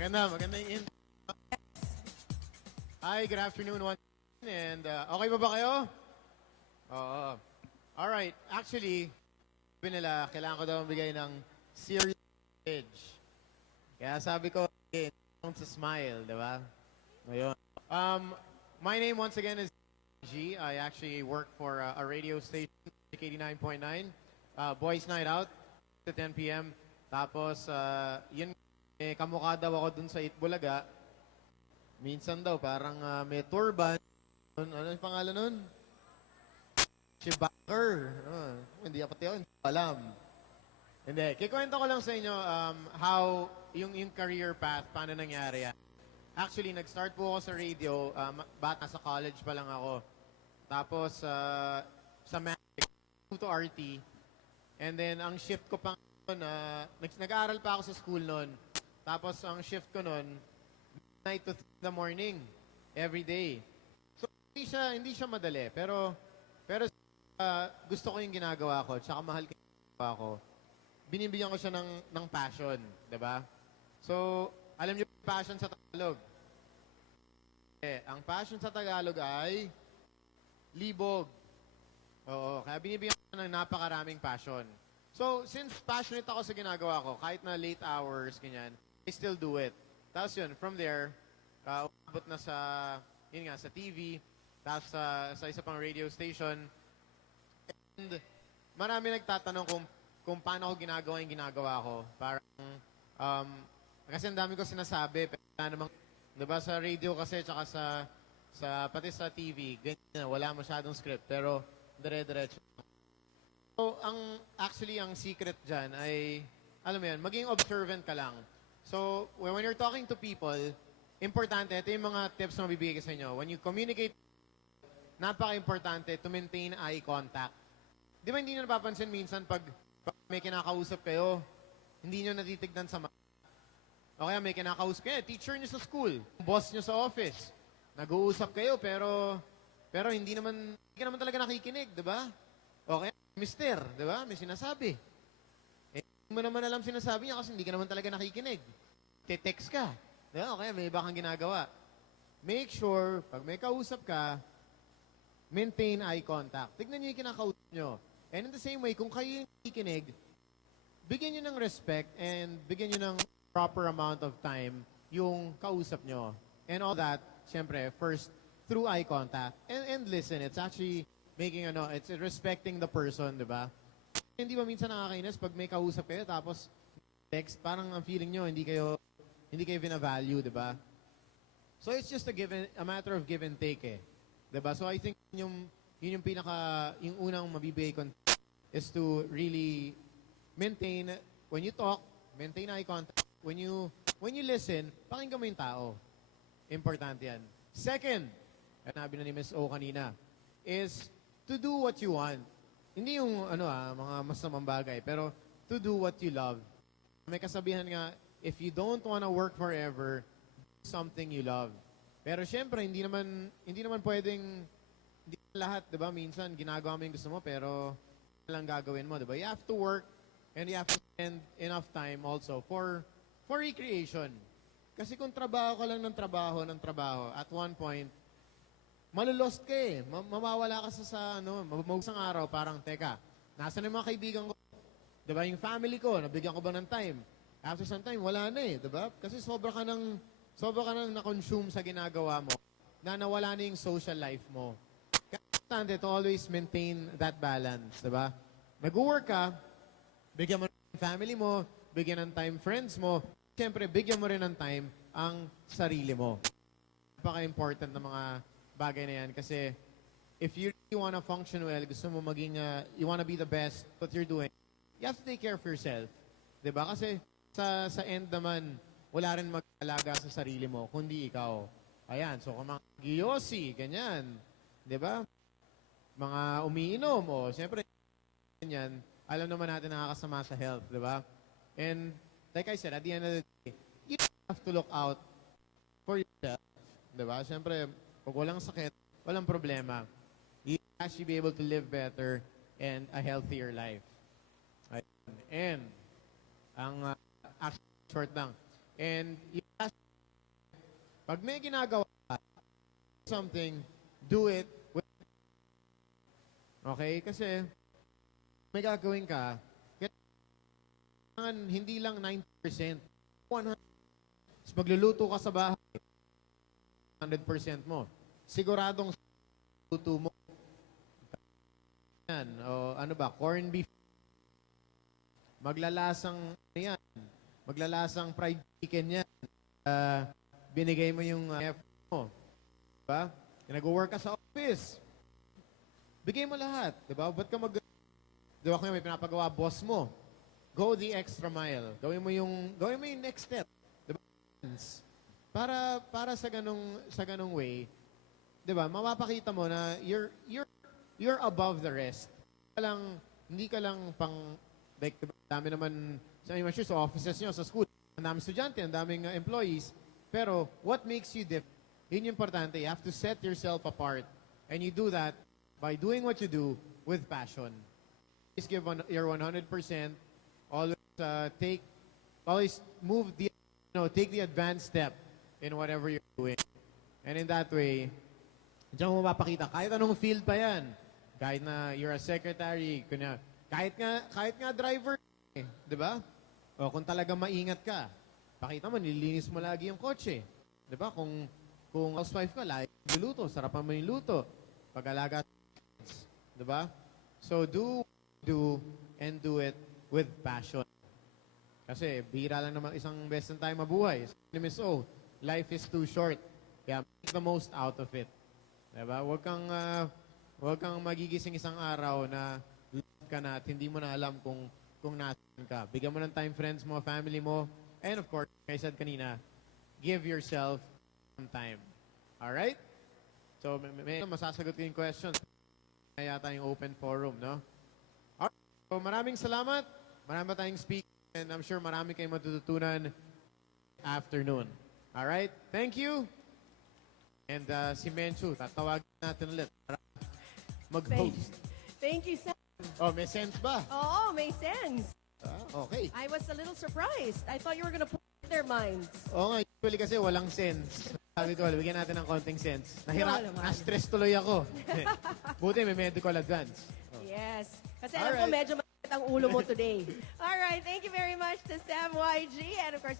Magandang Hi, good afternoon once again. And okay ba kayo? Oo. Alright, actually, sabi nila, kailangan ko daw bigay ng serious message. Kaya sabi ko, okay, don't smile, di ba? Ngayon. My name once again is G. I actually work for a radio station, 89.9, Boys Night Out, at 10 p.m. Tapos, yun, kamukha daw ako dun sa Itbulaga. Minsan daw, parang may turban. Ano yung pangalan nun? Chibaker. Hindi pati ako, hindi ko alam. Hindi. Kikwento ko lang sa inyo how yung career path, paano nangyari yan. Actually, nag-start po ako sa radio, bata sa college pa lang ako. Tapos, sa Magic, to RT. And then, ang shift ko pa noon, nag-aaral pa ako sa school noon. Tapos, ang shift ko noon, 9 to 3 in the morning, every day. So, hindi siya madali. Pero gusto ko yung ginagawa ko, tsaka mahal ko yung ginagawa ko. Binibigyan ko siya ng passion, di ba? So, alam niyo passion sa Tagalog. Ang passion sa Tagalog ay libog. Oo, kaya binibigyan ko ng napakaraming passion. So, since passionate ako sa ginagawa ko, kahit na late hours, ganyan, I still do it. Tapos yun, from there, umabot na sa, yun nga, sa TV, tapos sa isa pang radio station. And marami nagtatanong kung paano ko ginagawa yung ginagawa ko. Parang, kasi ang dami ko sinasabi, pero namang, diba, sa radio kasi, tsaka pati sa TV, ganyan, wala masyadong script, pero dire-diretso. So, actually, ang secret dyan ay, alam mo yan, maging observant ka lang. So, when you're talking to people, importante, ito yung mga tips na mabibigay ko sa inyo. When you communicate, napaka-importante to maintain eye contact. Di ba hindi nyo napapansin minsan pag may kinakausap kayo, hindi nyo natitignan sa mata? O kaya may kinakausap kayo, teacher nyo sa school, boss nyo sa office. Nag-uusap kayo, pero hindi ka naman talaga nakikinig, di ba? O kaya, mister, di ba? May sinasabi. Hindi mo naman alam sinasabi niya kasi hindi ka naman talaga nakikinig. Te-text ka. Diba? Okay, may iba kang ginagawa. Make sure, pag may kausap ka, maintain eye contact. Tignan niyo yung kinakausap niyo. And in the same way, kung kayo yung nakikinig, bigyan niyo ng respect and bigyan niyo ng proper amount of time yung kausap niyo. And all that, syempre, first, through eye contact. And listen, it's actually making, it's respecting the person, di ba? Hindi ba minsan nakakainis pag may kausap kayo tapos text, parang ang feeling nyo, hindi kayo bina-value, di ba? So it's just a matter of give and take eh. Di ba? So I think yun yung unang mabibigay ko is to really maintain, when you talk, maintain eye contact. When you listen, pakinggan mo yung tao. Importante yan. Second, nabi na ni Ms. O kanina, is to do what you want. Hindi yung mga masamang bagay, pero to do what you love. May kasabihan nga, if you don't wanna work forever, do something you love. Pero syempre, hindi naman pwedeng, hindi lahat, di ba? Minsan, ginagawa mo yung gusto mo, pero lang gagawin mo, di ba? You have to work, and you have to spend enough time also for recreation. Kasi kung trabaho ka lang ng trabaho, at one point, malulost ka eh. Mamawala ka sa magsang araw, parang, teka, nasaan yung mga kaibigan ko? Diba, yung family ko, nabigyan ko ba ng time? After some time, wala na eh, diba? Kasi sobra ka nang na-consume sa ginagawa mo, na nawala na yung social life mo. Kaya importante to always maintain that balance, diba? Nag-work ka, bigyan mo ng family mo, bigyan ng time friends mo, siyempre, bigyan mo rin ng time ang sarili mo. Napaka-important na mga bagay na yan kasi if you really wanna function well, gusto mo maging, you wanna be the best what you're doing, you have to take care of yourself. Diba? Kasi sa end naman, wala rin mag-alaga sa sarili mo, kundi ikaw. Ayan, so kung mga giyosi, ganyan. Diba? Mga umiinom, siyempre, ganyan, alam naman natin nakakasama sa health, diba? And like I said, at the end of the day, you have to look out for yourself. Diba? Siyempre, pag walang sakit, walang problema. You actually be able to live better and a healthier life. And, ang actually short lang. And yung last Pag may ginagawa ka, something, do it with, okay? Kasi may gagawin ka, kailangan hindi lang 90%, 100%. Tapos magluluto ka sa bahay, 100% mo. Siguradong luto mo. Yan, o ano ba, corned beef. Maglalasang, ano yan, maglalasang fried chicken yan. Binigay mo yung effort mo. Diba? Nag-work ka sa office. Bigay mo lahat. Diba? Ba't ka diba kung may pinapagawa boss mo? Go the extra mile. Gawin mo yung next step. Diba? Para sa ganung way, diba? Mapapakita mo na you're above the rest. Hindi ka lang pang, like, diba, dami naman, sa offices nyo, sa school, ang daming estudyante, ang daming employees. Pero, what makes you different? Yun yung importante. You have to set yourself apart. And you do that by doing what you do with passion. Always give your 100%. Always take the advanced step in whatever you're doing. And in that way, diyan mo mapapakita, kahit anong field pa yan, kahit na you're a secretary, kahit nga driver, di ba? O kung talaga maingat ka, pakita mo, nililinis mo lagi yung kotse. Di ba? Kung housewife ka, lagi luluto, sarapan mo yung luto. Pag-alaga, di ba? So do and do it with passion. Kasi bihira lang naman isang beses na tayo mabuhay. So, life is too short. Kaya make the most out of it. Diba? Huwag kang magigising isang araw na love ka na at hindi mo na alam kung nasan ka. Bigyan mo ng time friends mo, family mo, and of course, like I said kanina, give yourself some time. Alright? So, may masasagot ko yung question. Kaya yata yung open forum, no? Alright. So, maraming salamat. Marami tayong speaker. And I'm sure marami kayong matututunan afternoon. Alright? Thank you. And si Menchu, tatawagin natin ulit para mag-host. Thank you, Sam. Oh, may sense ba? Oo, may sense. Okay. I was a little surprised. I thought you were gonna put their minds. Oo nga, usually kasi walang sense. Sabi ko, bigyan natin ng konting sense. naman. Na-stress tuloy ako. Buti may medical advance. Yes. Kasi alam ko Alright. medyo ang ulo mo today. All right, thank you very much to Sam YG and of course